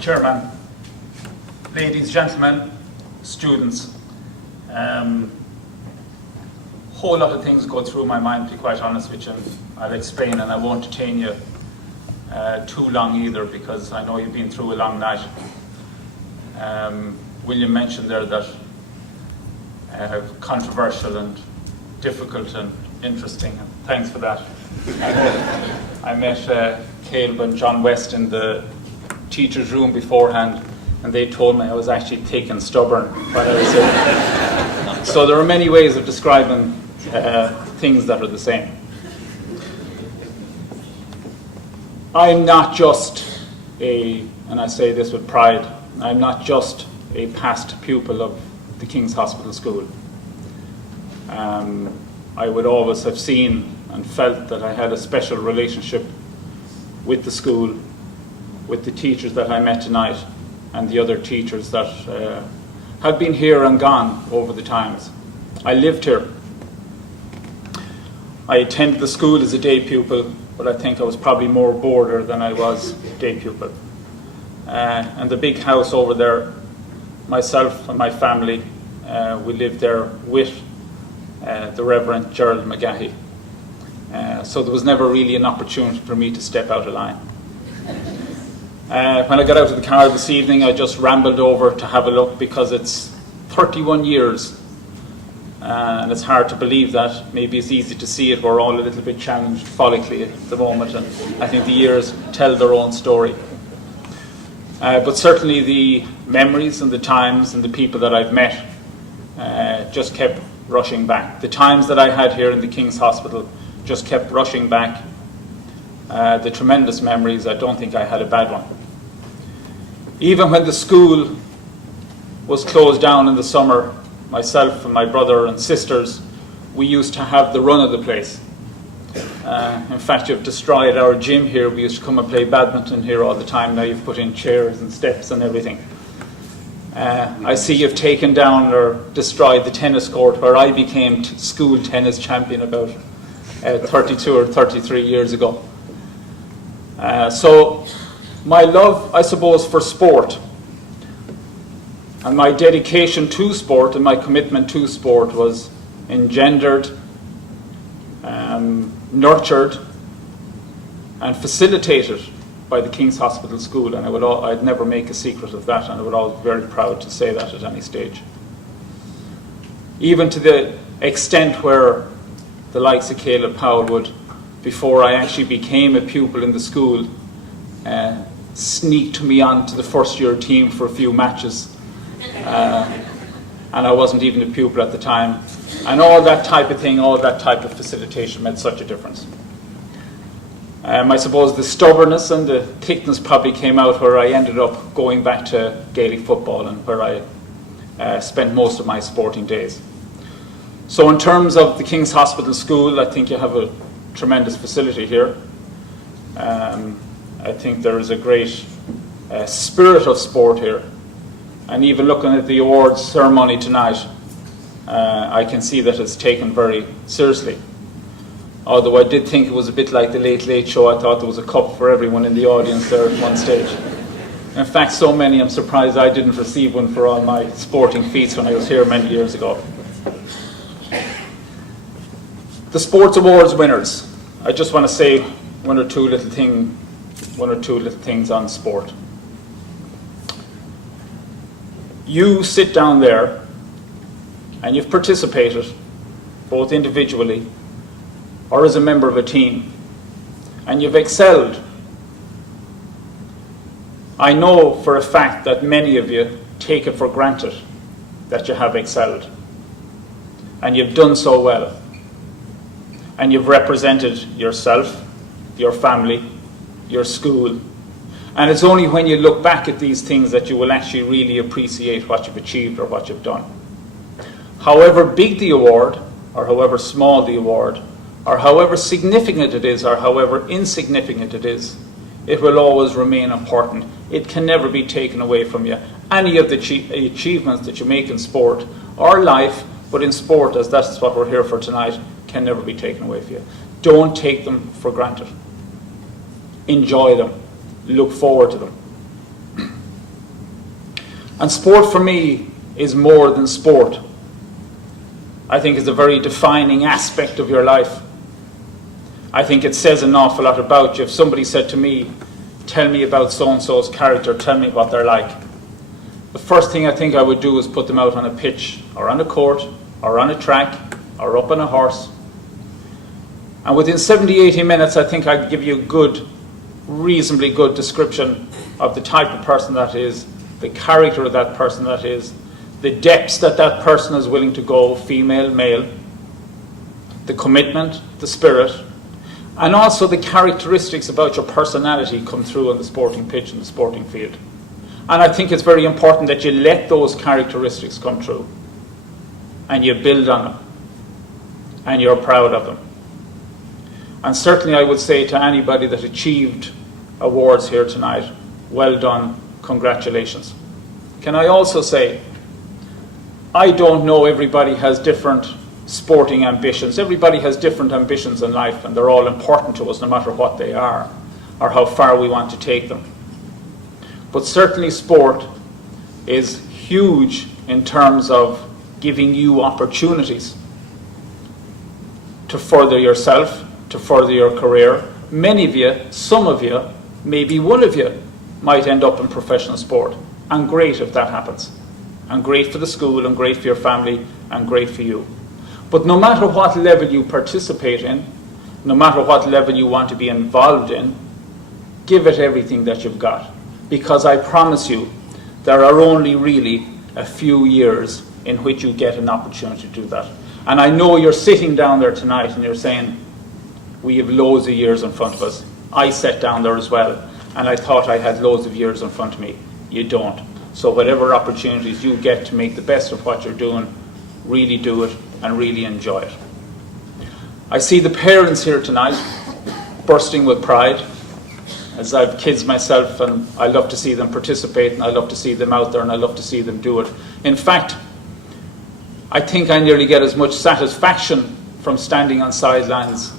Chairman, ladies, gentlemen, students, whole lot of things go through my mind, to be quite honest with you, and I'll explain, and I won't detain you too long either, because I know you've been through a long night. William mentioned there that controversial and difficult and interesting, and thanks for that. I met Caleb and John West in the teacher's room beforehand, and they told me I was actually thick and stubborn when I was there. So there are many ways of describing things that are the same. I'm not just and I say this with pride, I'm not just a past pupil of the King's Hospital School. I would always have seen and felt that I had a special relationship with the school, with the teachers that I met tonight, and the other teachers that have been here and gone over the times. I lived here. I attended the school as a day pupil, but I think I was probably more boarder than I was day pupil. And the big house over there, myself and my family, we lived there with the Reverend Gerald McGahey. So there was never really an opportunity for me to step out of line. When I got out of the car this evening, I just rambled over to have a look, because it's 31 years. And it's hard to believe that. Maybe it's easy to see it. We're all a little bit challenged follically at the moment, and I think the years tell their own story. But certainly the memories and the times and the people that I've met just kept rushing back. The times that I had here in the King's Hospital just kept rushing back. The tremendous memories, I don't think I had a bad one. Even when the school was closed down in the summer, myself and my brother and sisters, we used to have the run of the place. In fact, you've destroyed our gym here. We used to come and play badminton here all the time. Now you've put in chairs and steps and everything. I see you've taken down or destroyed the tennis court where I became school tennis champion about 32 or 33 years ago. So my love, I suppose, for sport and my dedication to sport and my commitment to sport was engendered, nurtured and facilitated by the King's Hospital School, and I'd never make a secret of that, and I would always be very proud to say that at any stage. Even to the extent where the likes of Caleb Powell would, before I actually became a pupil in the school, sneaked me onto the first year team for a few matches, and I wasn't even a pupil at the time, and all that type of thing, all that type of facilitation made such a difference. I suppose the stubbornness and the thickness probably came out where I ended up going back to Gaelic football, and where I spent most of my sporting days. So in terms of the King's Hospital School, I think you have a tremendous facility here. I think there is a great spirit of sport here. And even looking at the awards ceremony tonight, I can see that it's taken very seriously. Although I did think it was a bit like the Late Late Show. I thought there was a cup for everyone in the audience there at one stage. In fact, so many, I'm surprised I didn't receive one for all my sporting feats when I was here many years ago. The sports awards winners. I just want to say one or two little things on sport. You sit down there and you've participated, both individually or as a member of a team, and you've excelled. I know for a fact that many of you take it for granted that you have excelled, and you've done so well, and you've represented yourself, your family, your school, and it's only when you look back at these things that you will actually really appreciate what you've achieved or what you've done. However big the award, or however small the award, or however significant it is, or however insignificant it is, it will always remain important. It can never be taken away from you. Any of the achievements that you make in sport or life, but in sport, as that's what we're here for tonight, can never be taken away from you. Don't take them for granted. Enjoy them. Look forward to them. And sport for me is more than sport. I think it's a very defining aspect of your life. I think it says an awful lot about you. If somebody said to me, tell me about so-and-so's character, tell me what they're like, the first thing I think I would do is put them out on a pitch, or on a court, or on a track, or up on a horse. And within 70, 80 minutes, I think I'd give you a good, reasonably good description of the type of person that is, the character of that person that is, the depths that that person is willing to go, female, male, the commitment, the spirit, and also the characteristics about your personality come through on the sporting pitch and the sporting field. And I think it's very important that you let those characteristics come through, and you build on them, and you're proud of them. And certainly I would say to anybody that achieved awards here tonight, well done, congratulations. Can I also say, I don't know, everybody has different sporting ambitions. Everybody has different ambitions in life, and they're all important to us no matter what they are or how far we want to take them. But certainly sport is huge in terms of giving you opportunities to further yourself, to further your career. Many of you, some of you, maybe one of you might end up in professional sport. And great if that happens. And great for the school, and great for your family, and great for you. But no matter what level you participate in, no matter what level you want to be involved in, give it everything that you've got. Because I promise you, there are only really a few years in which you get an opportunity to do that. And I know you're sitting down there tonight and you're saying, we have loads of years in front of us. I sat down there as well, and I thought I had loads of years in front of me. You don't. So whatever opportunities you get to make the best of what you're doing, really do it and really enjoy it. I see the parents here tonight bursting with pride, as I have kids myself, and I love to see them participate, and I love to see them out there, and I love to see them do it. In fact, I think I nearly get as much satisfaction from standing on sidelines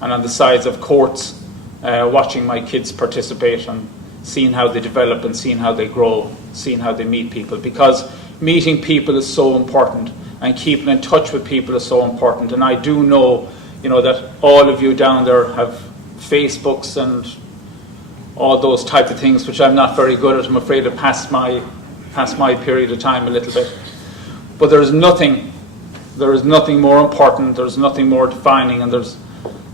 and on the sides of courts, watching my kids participate and seeing how they develop and seeing how they grow, seeing how they meet people. Because meeting people is so important, and keeping in touch with people is so important. And I do know, that all of you down there have Facebooks and all those type of things, which I'm not very good at. I'm afraid of past my period of time a little bit. But there is nothing more important, there's nothing more defining, and there's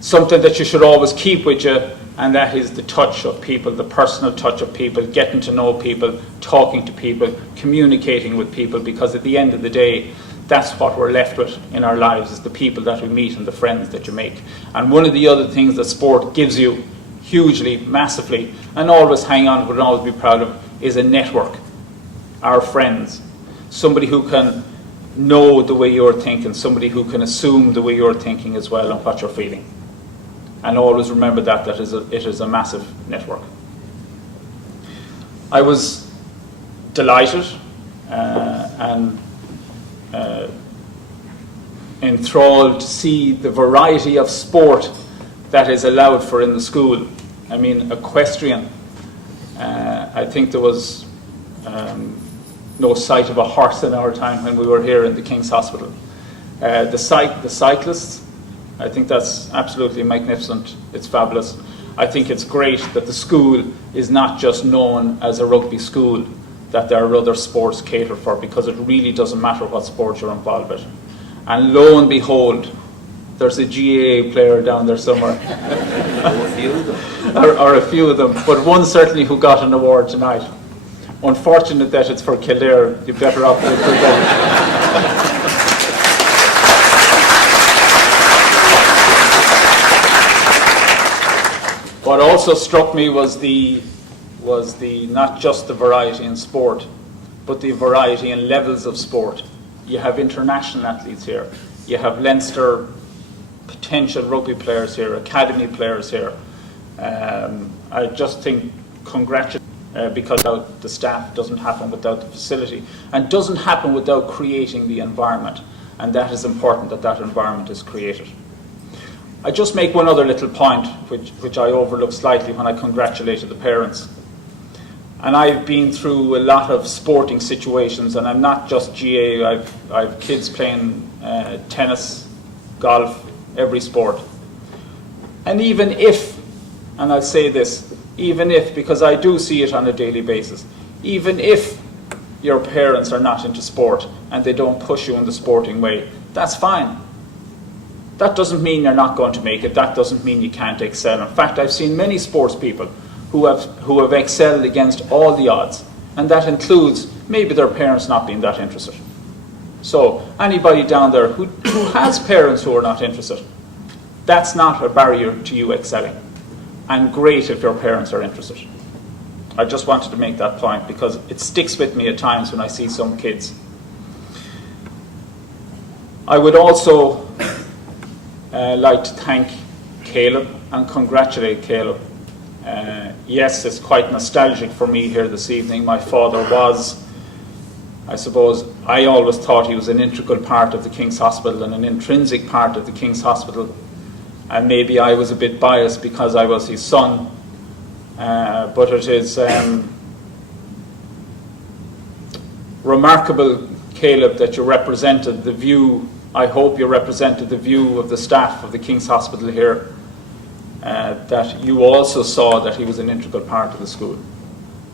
something that you should always keep with you, and that is the touch of people, the personal touch of people, getting to know people, talking to people, communicating with people, because at the end of the day, that's what we're left with in our lives, is the people that we meet and the friends that you make. And one of the other things that sport gives you hugely, massively, and always hang on to and always be proud of, is a network. Our friends. Somebody who can know the way you're thinking, somebody who can assume the way you're thinking as well and what you're feeling. And always remember that it is a massive network. I was delighted and enthralled to see the variety of sport that is allowed for in the school. I mean, equestrian. I think there was no sight of a horse in our time when we were here in the King's Hospital. The cyclists, I think that's absolutely magnificent. It's fabulous. I think it's great that the school is not just known as a rugby school, that there are other sports catered for, because it really doesn't matter what sport you're involved with. And lo and behold, there's a GAA player down there somewhere. Or a few of them. or a few of them, but one certainly who got an award tonight. Unfortunate that it's for Kildare. You're better off with Kildare. What also struck me was the not just the variety in sport, but the variety in levels of sport. You have international athletes here. You have Leinster potential rugby players here, academy players here. I just think congratulations, because the staff doesn't happen without the facility, and doesn't happen without creating the environment. And that is important, that environment is created. I just make one other little point, which I overlooked slightly when I congratulated the parents. And I've been through a lot of sporting situations, and I'm not just GA. I've kids playing tennis, golf, every sport. And even if, and I'll say this, even if, because I do see it on a daily basis, even if your parents are not into sport and they don't push you in the sporting way, that's fine. That doesn't mean you're not going to make it. That doesn't mean you can't excel. In fact, I've seen many sports people who have excelled against all the odds, and that includes maybe their parents not being that interested. So anybody down there who has parents who are not interested, that's not a barrier to you excelling. And great if your parents are interested. I just wanted to make that point because it sticks with me at times when I see some kids. I would also like to thank Caleb and congratulate Caleb. Yes, it's quite nostalgic for me here this evening. My father was, I suppose, I always thought he was an integral part of the King's Hospital and an intrinsic part of the King's Hospital. And maybe I was a bit biased because I was his son. But it is remarkable, Caleb, that you represented the view, I hope you represented the view of the staff of the King's Hospital here, that you also saw that he was an integral part of the school.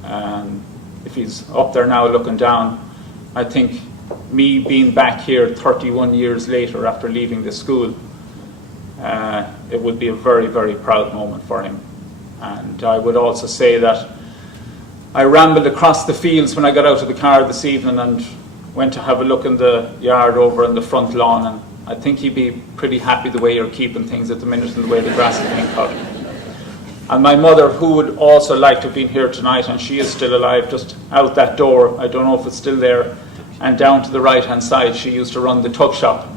And if he's up there now looking down, I think me being back here 31 years later after leaving the school, it would be a very, very proud moment for him. And I would also say that I rambled across the fields when I got out of the car this evening and went to have a look in the yard over in the front lawn, and I think he'd be pretty happy the way you're keeping things at the minute and the way the grass is being cut. And my mother, who would also like to have been here tonight, and she is still alive, just out that door, I don't know if it's still there, and down to the right-hand side, she used to run the tuck shop.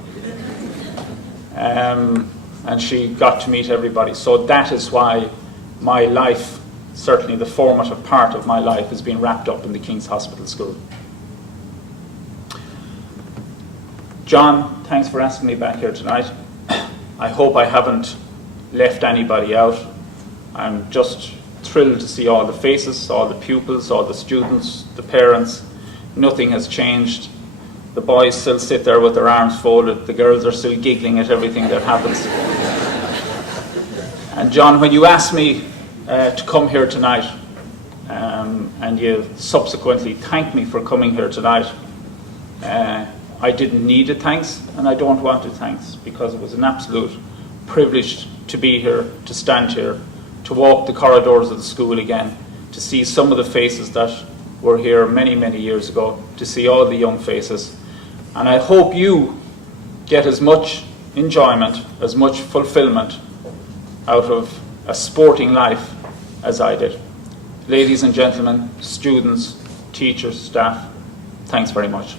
And she got to meet everybody. So that is why my life, certainly the formative part of my life, has been wrapped up in the King's Hospital School. John, thanks for asking me back here tonight. I hope I haven't left anybody out. I'm just thrilled to see all the faces, all the pupils, all the students, the parents. Nothing has changed. The boys still sit there with their arms folded. The girls are still giggling at everything that happens. And John, when you asked me to come here tonight, and you subsequently thanked me for coming here tonight, I didn't need a thanks, and I don't want a thanks, because it was an absolute privilege to be here, to stand here, to walk the corridors of the school again, to see some of the faces that were here many, many years ago, to see all the young faces. And I hope you get as much enjoyment, as much fulfillment out of a sporting life as I did. Ladies and gentlemen, students, teachers, staff, thanks very much.